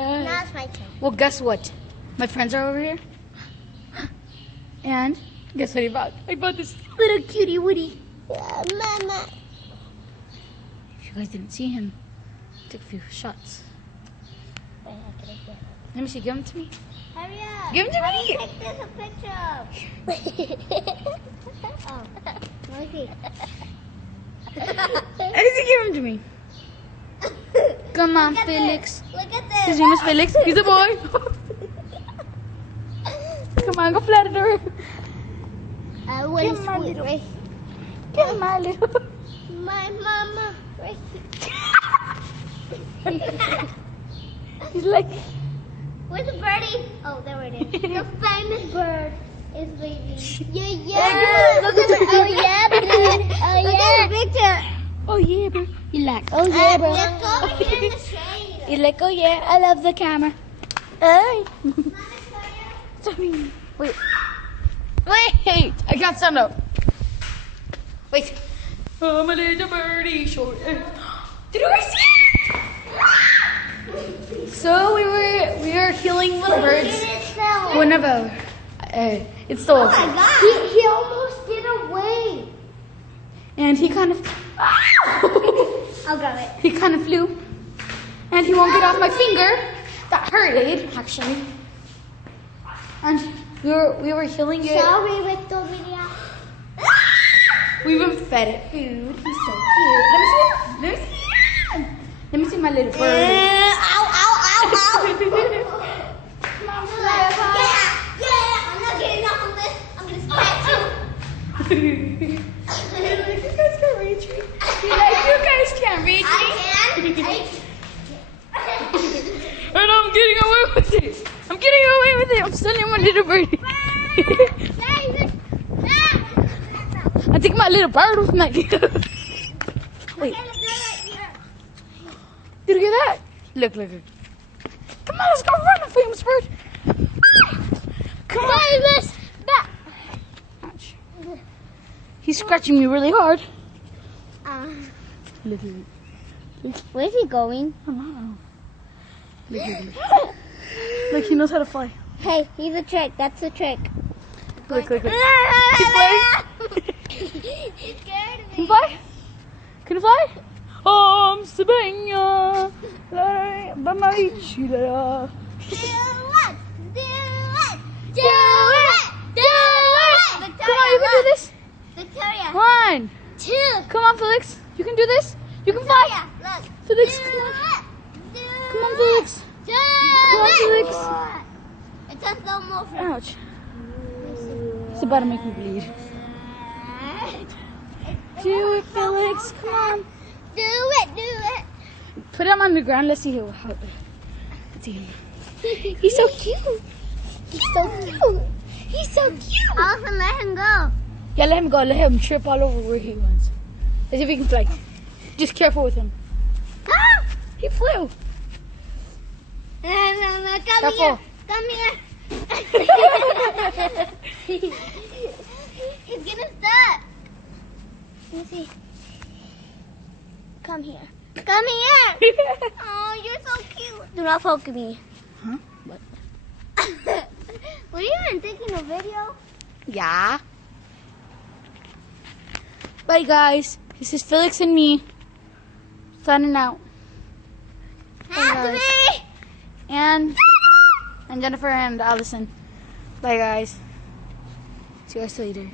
Now it's my turn. Well, guess what? My friends are over here. And guess what I bought? I bought this little cutie Woody. Mama. If you guys didn't see him, took a few shots. Let me see. Give him to me. Hurry up. Give him to me. Take this a picture. Oh, okay. I see. Give him to me. Come on, Look at Felix. this. Look at this. His name is Felix. He's a boy. Come on, go flat it over. I want Come to on, squeeze little- right Come on, little. My mama right He's like, Where's the birdie? Oh, there it is. The famous bird is waiting. Yeah, yeah. Look at the oh yeah, dude. Oh yeah. Look at the picture. oh yeah, bro. You like, Oh yeah, bro. Let's go over here in the shade. you like, oh yeah, I love the camera. Hey. Sorry. Wait. Wait. I can't stand up. Wait. I'm a little birdie short. Did you guys see it? So we were healing little birds. Whenever it's still Oh open. my god. He almost did away. And he kind of I'll grab it. he kind of flew. And he won't get off my finger. That hurted, actually. And we were healing it. Sorry, Victor Video. We even fed it food. He's so cute. Let me see. Let me see my little bird. Ow, ow, ow, ow. Yeah, I'm not getting off of this. I'm gonna scratch you. You guys can't reach me. You guys can't reach me. I can. And I'm getting away with it. I'm getting away with it. I'm stunning my little birdie. I take my little bird with me. Wait. Did you hear that? Look. Come on, let's go run, a famous bird. Come on, let's back. Ouch. He's scratching me really hard. Where's he going? I don't know. Look, he knows how to fly. Hey, he's a trick. That's a trick. Look. He's flying. He scared Can me. you fly? Can you fly? I'm Sabina. Bamaichila. Do it! Do it! Do Do it! Come on, you can do this. Victoria. 1, 2. Come on, Felix. You can do this. You can fly. Victoria, look. Felix, Do come on. it. Do Come on, it. Felix. Do Come on, it. Felix. It's a slow motion. Ouch. It's about to make me bleed. Do it, Felix. Come on. Do it. Do it. Put him on the ground. Let's see how. Let's see him. He's so cute. He's so cute. He's so cute. Also, let him go. Yeah, let him go. Let him trip all over where he wants. Let's see if he can fly. Just careful with him. Ah! He flew. No, come Careful. here. Come here. He's getting stuck. Let me see. Come here. Come here. Oh, you're so cute. Do not poke me. Huh? What? Were you even taking a video? Yeah. Bye, guys. This is Felix and me. Signing out. Happy. And Jennifer and Allison. Bye, guys. See you guys later.